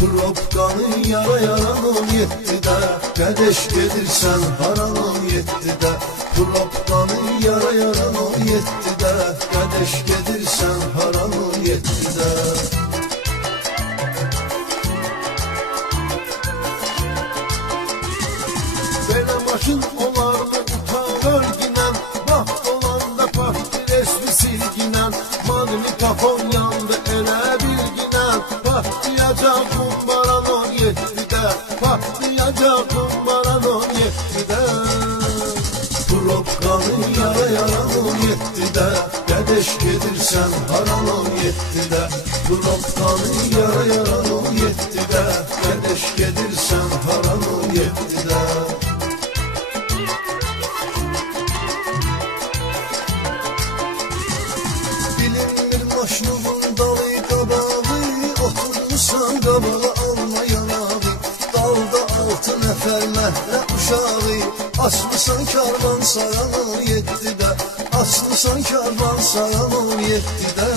Probkanı yara yaran 17'de, Qədeş gedirsən haran 17'de. Probkanı yara yaran 17'de, Qədeş gedirsən haran 17'de. Belə maşın olarmı utanır ginən, vaxt olanda partı resmi silginən, magnitofon yandı elə bilginən, patlayacaq kumbaran 17'de, patlayacaq kumbaran 17'de. Probkanı yara yaran 17'de, Qədeş gedirsən haran 17'de. Probkanı yara yaran 17'de, Qədeş gedirsən haran 17'de. Maşınımın dalı qabağı, oturmuşsan qabağı almayan abi. Dalda 6 nəfər məhlə uşağı, açmışsan karvan sayan 17'de, açmışsan karvan sayan 17'de.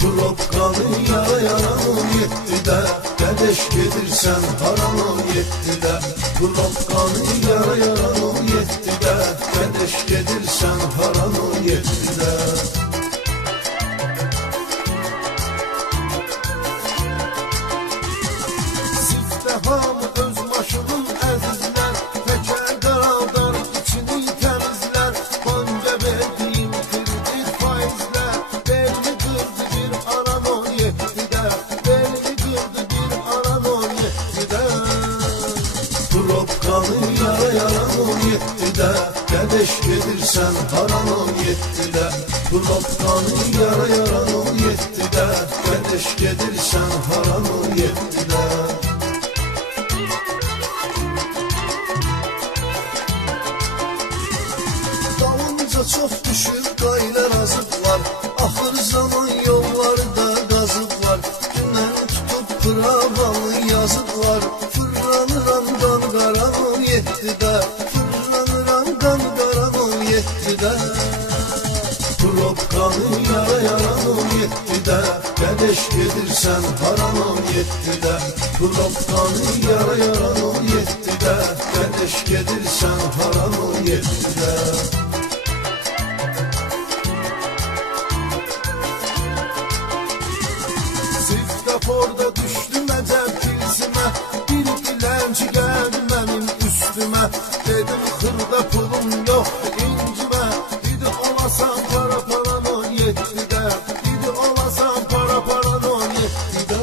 Probkanı yara yaran 17'de, Qədeş gedirsən haran 17'de. Probkanı yara yaran 17'de, Qədeş gedirsən haran 17'de. Hamı öz maşının əzizlər, təkər qaraldar içini təmizlər, banca verdiyim kredit faizlər, belli qırdı bir aran 17'de, belli qırdı bir aran 17'de. Probkanı yara yaran 17'de, Qədeş gedirsən haran 17'de. Probkanı yara yaran 17'de, Qədeş gedirsən haran 17'de. Çox düşür qaylar azıblar, axır zaman yollarda qazıblar, günəni tutub pravanı yazıblar, fırlanıram qan qaran 17'de, fırlanıram qan qaran 17'de. Probkanı yara yaran 17'de, Qədeş gedirsən haran 17'de. Probkanı yara yaran 17'de, Qədeş gedirsən haran 17'de. Orada düşdüm əcəb kilsimə, bir dilənçi gəldi mənim üstümə, dedim xırda pulum yox incimə, dedi olasan para paran 17'de, dedi olasan para paran 17'de.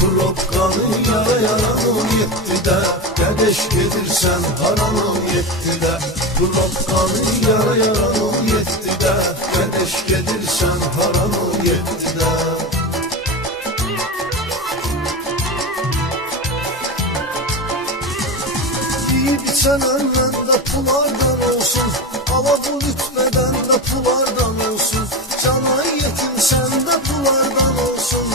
Probkanı yara yaran 17'de, Qədeş gedirsən haran 17'de. Probkanı yara yaran 17'de, Qədeş gedirsən haran 17'de. Sen önündə pulardan olsun, ala bu lütmədən də pulardan olsun, cana yetim səndə pulardan olsun,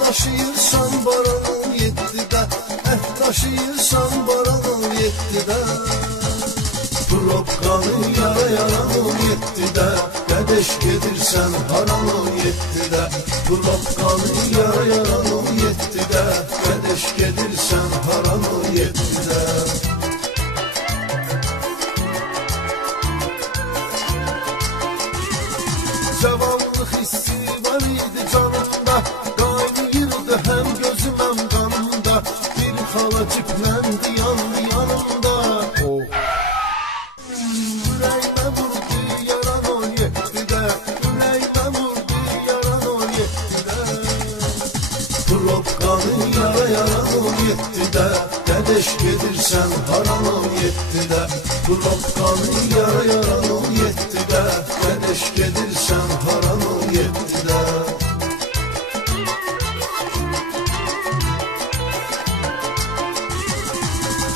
daşıyırsan baran 17'de, daşıyırsan baran 17'de. Probkanı yara yaran 17'de, Qədeş gedirsən haran 17'de. Probkanı yara yaran 17'de, Qədeş gedirsən haran 17'de. Cavanlıq hissi var idi canımda, qaynayırdı həm gözüm həm qanımda, bir xala cipləndi yanımda. Ürəyimə vurdu yaran 17'de, ürəyimə vurdu yaran 17'de. Probkanı yara yaran 17'de, Qədeş gedirsən haran 17'de. Probkanı yara yaran 17'de, Qədeş gedirsən haran 17'de.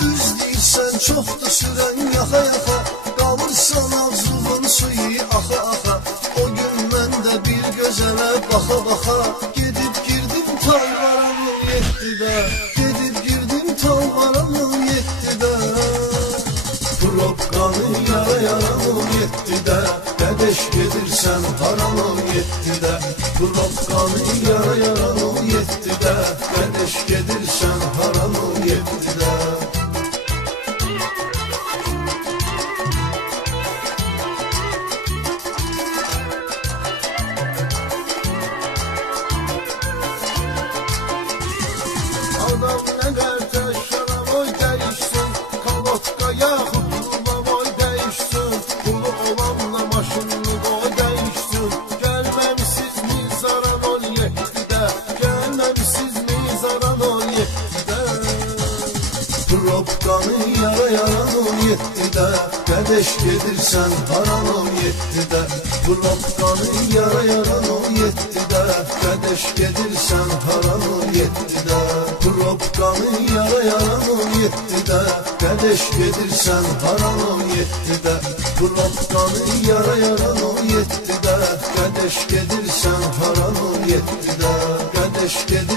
Düz deyirsən çoxdur sürən yaxa yaxa, qalırsan ağzının suyu axa axa. O gün mən də bir gözələ baxa baxa, gedib girdim talvaran 17'de, gedib girdim talvaran 17'de. Probkanı yara yaran 17'de, Qədeş gedirsən haran 17'de. Probkanı yara yaran 17'de, Probkanı yara yaran 17'də Qədeş gedirsən haran 17'də Probkanı yara yaran 17'də Qədeş gedirsən haran 17'də Probkanı yara yaran 17'də Qədeş gedirsən haran 17'də Probkanı yara yaran 17'də Qədeş gedirsən haran 17'də Qədeş gedirsən